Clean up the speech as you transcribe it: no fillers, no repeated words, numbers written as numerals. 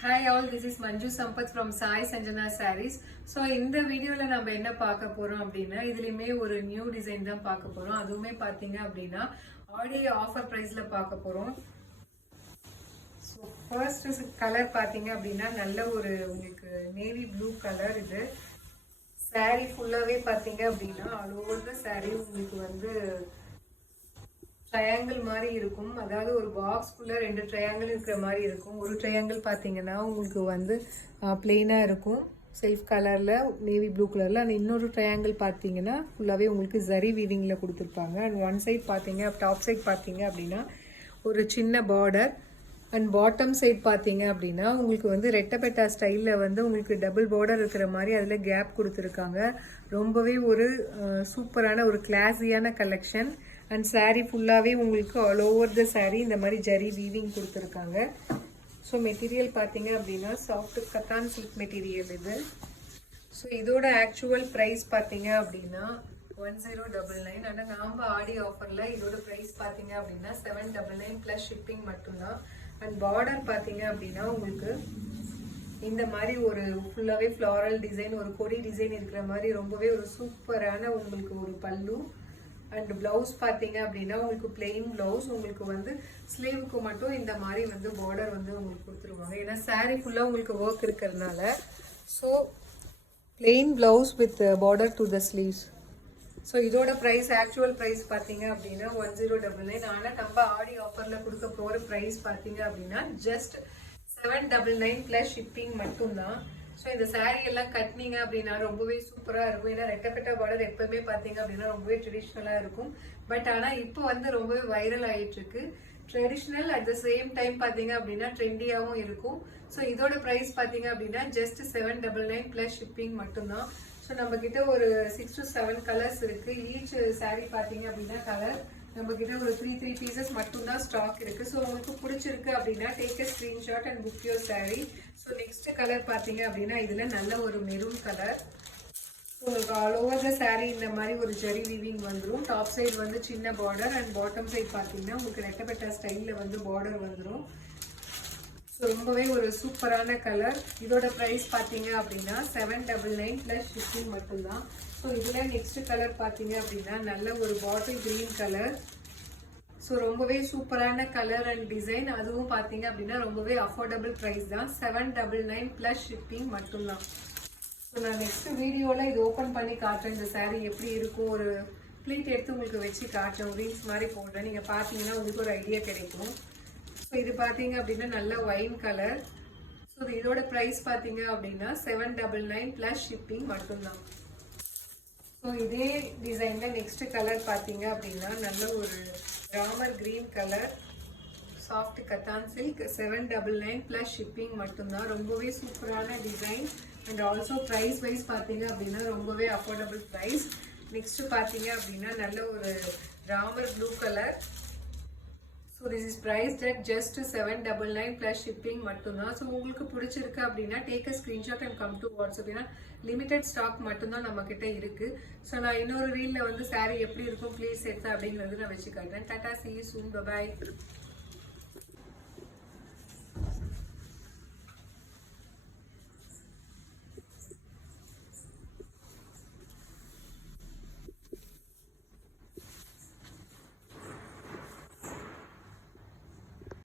Hi all, this is Manju Sampath from Sai Sanjana Sarees. So இந்த வீடியோல நம்ம என்ன பார்க்க போறோம் அப்படின்னா இதுலயுமே ஒரு நியூ டிசைன் தான் பார்க்க போறோம். அதுவுமே பாத்தீங்க அப்படின்னா ஆடி ஆஃபர் பிரைஸ்ல பார்க்க போறோம். ஸோ ஃபர்ஸ்ட் கலர் பாத்தீங்க அப்படின்னா நல்ல ஒரு உங்களுக்கு நேவி ப்ளூ கலர். இது saree ஃபுல்லாவே பாத்தீங்க அப்படின்னா ஆல் ஓவர் த saree உங்களுக்கு வந்து ட்ரையாங்கிள் மாதிரி இருக்கும். அதாவது ஒரு பாக்ஸ்குள்ள ரெண்டு ட்ரையாங்கிள் இருக்கிற மாதிரி இருக்கும். ஒரு ட்ரையாங்கிள் பார்த்தீங்கன்னா உங்களுக்கு வந்து பிளெயினாக இருக்கும் செல்ஃப் கலரில் நேவி ப்ளூ கலரில். அந்த இன்னொரு ட்ரையாங்கிள் பார்த்தீங்கன்னா ஃபுல்லாகவே உங்களுக்கு ஜரி வீவிங்கில் கொடுத்துருப்பாங்க. அண்ட் ஒன் சைட் பார்த்தீங்க டாப் சைட் பார்த்தீங்க அப்படின்னா ஒரு சின்ன பார்டர். அண்ட் பாட்டம் சைட் பார்த்தீங்க அப்படின்னா உங்களுக்கு வந்து ரெட்டப்பெட்டா ஸ்டைலில் வந்து உங்களுக்கு டபுள் பார்டர் இருக்கிற மாதிரி அதில் கேப் கொடுத்துருக்காங்க. ரொம்பவே ஒரு சூப்பரான ஒரு கிளாஸியான கலெக்ஷன். அண்ட் saree ஃபுல்லாகவே உங்களுக்கு ஆல் ஓவர் த saree இந்த மாதிரி ஜரி வீவிங் கொடுத்துருக்காங்க. ஸோ மெட்டீரியல் பார்த்தீங்க அப்படின்னா சாஃப்ட் கத்தான் சில்க் மெட்டீரியல் இது. ஸோ இதோட ஆக்சுவல் ப்ரைஸ் பார்த்தீங்க அப்படின்னா 1099. ஆனால் நாம் ஆடி ஆஃபரில் இதோட ப்ரைஸ் பார்த்தீங்க அப்படின்னா 799 ப்ளஸ் ஷிப்பிங் மட்டும்தான். அண்ட் பார்டர் பார்த்தீங்க அப்படின்னா உங்களுக்கு இந்த மாதிரி ஒரு ஃபுல்லாகவே ஃப்ளாரல் டிசைன், ஒரு கொடி டிசைன் இருக்கிற மாதிரி ரொம்பவே ஒரு சூப்பரான உங்களுக்கு ஒரு பல்லு. அண்ட் பிளவுஸ் பார்த்தீங்க அப்படின்னா உங்களுக்கு பிளெயின் பிளவுஸ். உங்களுக்கு வந்து ஸ்லீவுக்கு மட்டும் இந்த மாதிரி வந்து பார்டர் வந்து உங்களுக்கு கொடுத்துருவாங்க. ஏன்னா saree ஃபுல்லாக உங்களுக்கு ஒர்க் இருக்கிறதுனால. So plain blouse with border to the sleeves. So இதோட ப்ரைஸ் ஆக்சுவல் ப்ரைஸ் பார்த்தீங்க அப்படின்னா 1099. ஆனால் நம்ம ஆடி ஆஃபரில் கொடுக்க போகிற ப்ரைஸ் பார்த்தீங்க அப்படின்னா ஜஸ்ட் 799 ப்ளஸ் ஷிப்பிங் மட்டும்தான். ஸோ இந்த saree எல்லாம் கட்டினீங்க அப்படின்னா ரொம்பவே சூப்பராக இருக்கும். ஏன்னா ரெட்டப்பெட்டா பார்டர் எப்பவுமே பார்த்தீங்க அப்படின்னா ரொம்பவே ட்ரெடிஷ்னலாக இருக்கும். பட் ஆனால் இப்போ வந்து ரொம்பவே வைரல் ஆகிட்டு இருக்கு. Traditional at the same time பார்த்தீங்க அப்படின்னா ட்ரெண்டியாகவும் இருக்கும். ஸோ இதோட ப்ரைஸ் பார்த்தீங்க அப்படின்னா ஜஸ்ட் 799 ப்ளஸ் ஷிப்பிங் மட்டும்தான். ஸோ நம்ம கிட்ட ஒரு 6 to 7 கலர்ஸ் இருக்கு. ஈச் saree பார்த்தீங்க அப்படின்னா கலர் நம்ம கிட்ட ஒரு 3 பீசஸ் மட்டும்தான் ஸ்டாக் இருக்கு. ஸோ உங்களுக்கு பிடிச்சிருக்கு அப்படின்னா take a screenshot and book your saree. So next colour பார்த்தீங்க அப்படின்னா இதுல நல்ல ஒரு மெரூன் கலர். உங்களுக்கு ஆல் ஓவர் த saree இந்த மாதிரி ஒரு ஜரி வீவிங் வந்துடும். டாப் சைடு வந்து சின்ன பார்டர் அண்ட் பாட்டம் சைடு பார்த்தீங்கன்னா உங்களுக்கு ரெட்டப்பெட்டா ஸ்டைலில் வந்து பார்டர் வந்துடும். ஸோ ரொம்பவே ஒரு சூப்பரான கலர். இதோட ப்ரைஸ் பார்த்தீங்க அப்படின்னா 799 ப்ளஸ் ஷிப்பிங் மட்டும்தான். ஸோ இதில் நெக்ஸ்ட் கலர் பார்த்தீங்க அப்படின்னா நல்ல ஒரு பாட்டில் கிரீன் கலர். ஸோ ரொம்பவே சூப்பரான கலர் அண்ட் டிசைன். அதுவும் பார்த்தீங்க அப்படின்னா ரொம்பவே அஃபோர்டபுள் ப்ரைஸ் தான். 799 ப்ளஸ் ஷிப்பிங் மட்டும்தான். ஸோ நான் நெக்ஸ்ட் வீடியோவில் இது ஓப்பன் பண்ணி காட்டுறேன். இந்த saree எப்படி இருக்கும், ஒரு ப்ளீட் எடுத்து உங்களுக்கு வச்சு காட்டுறேன், ரிங்ஸ் மாதிரி போடுறேன். நீங்கள் பார்த்தீங்கன்னா உங்களுக்கு ஒரு ஐடியா கிடைக்கும். ஸோ இது பார்த்தீங்க அப்படின்னா நல்ல ஒயின் கலர். ஸோ இதோட ப்ரைஸ் பார்த்தீங்க அப்படின்னா 799 ப்ளஸ் ஷிப்பிங் மட்டும்தான். ஸோ இதே டிசைனில் நெக்ஸ்ட் கலர் பார்த்தீங்க அப்படின்னா நல்ல ஒரு Ramar green colour, soft cotton silk. 799 plus shipping மட்டும்தான். ரொம்பவே சூப்பரான design and also price wise பார்த்தீங்க அப்படின்னா ரொம்பவே அஃபோர்டபுள் ப்ரைஸ். நெக்ஸ்ட் பார்த்தீங்க அப்படின்னா நல்ல ஒரு Ramar blue colour. So this is prized at just 799 plus shipping மட்டும்தான். ஸோ உங்களுக்கு பிடிச்சிருக்கு அப்படின்னா take a screenshot and come to WhatsApp. ஏன்னா லிமிடெட் ஸ்டாக் மட்டும்தான் நம்ம கிட்ட இருக்கு. ஸோ நான் இன்னொரு ரீல்ல வந்து saree எப்படி இருக்கும் ப்ளீஸ் எடுத்து அப்படிங்கிறது நான் வச்சு காட்டுறேன். Tata, see you soon, bye bye.